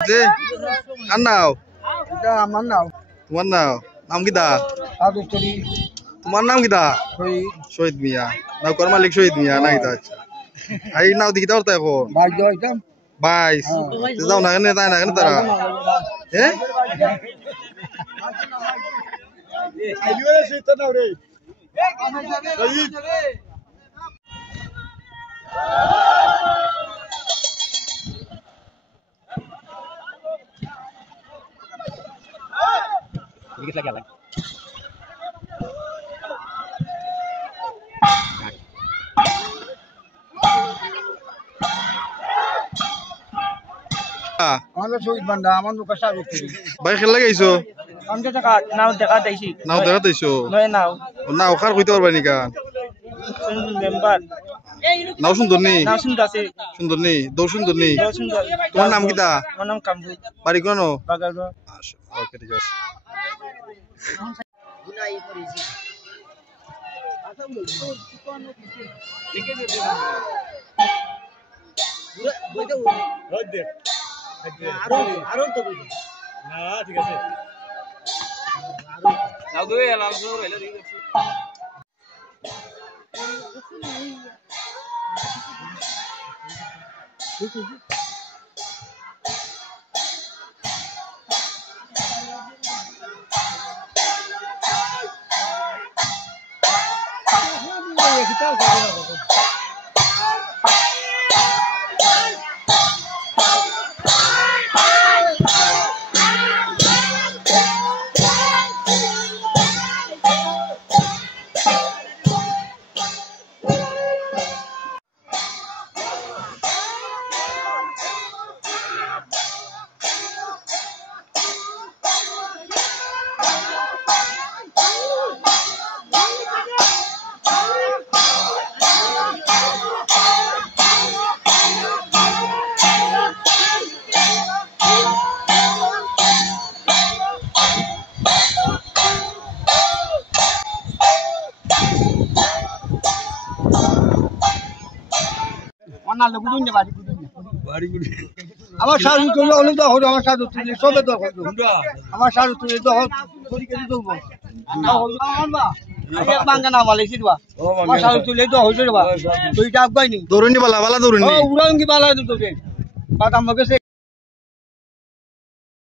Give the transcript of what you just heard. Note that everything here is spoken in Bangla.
যে কার নাও এটা আমার নাও তোমার নাও নাম কিতা আদুস্তরি তোমার নাম কিতা শহীদ শহীদ মিয়া নাও কর মালিক শহীদ মিয়া না কিতা আচ্ছা আই নাও দিকিতা করতে এখন ভাগ্য হইতাম 22 যাও না কেন তাই না কেন তারা হ্যাঁ আইলিও সইতো না রে শহীদ Dikit lagi alang. আমাদের শহীদ বান্দা আমার মুখে সাজু ভাই খেল লাগাইছো আমাদের টাকা নাও দেখা দেইছি নাও দেখাইছো নয় নাও নাও খার কইতে পারবা নিকা মেম্বার নাও সুন্দর নি নাও শুনতাছে সুন্দর নি দৌ সুন্দর নি সুন্দর তোমার নাম কিতা আমার নাম কামরু বাড়ি কোন বাগারো আচ্ছা ওকে ঠিক আছে গুনাই করেছি লিখে দে বইতে রোজ দে আরো তো বই না ঠিক আছে নাও দুই লাল সুর হইলো ঠিক আছে আমার সাজু তুলে অনেক তো হলো আমার সাজু তুলে সবে তো হলো আমার সাজু তুলে তো হল থরি কেজি দেবো এক বাঙ্গা না মালে সিরবা আমার সাজু তুলে তো হইছে রে বা তুই ডাব গাইনি দৌড়নি বালা বালা দৌড়নি ও উড়াঙ্গি বালা তো রে বাদ আমার কাছে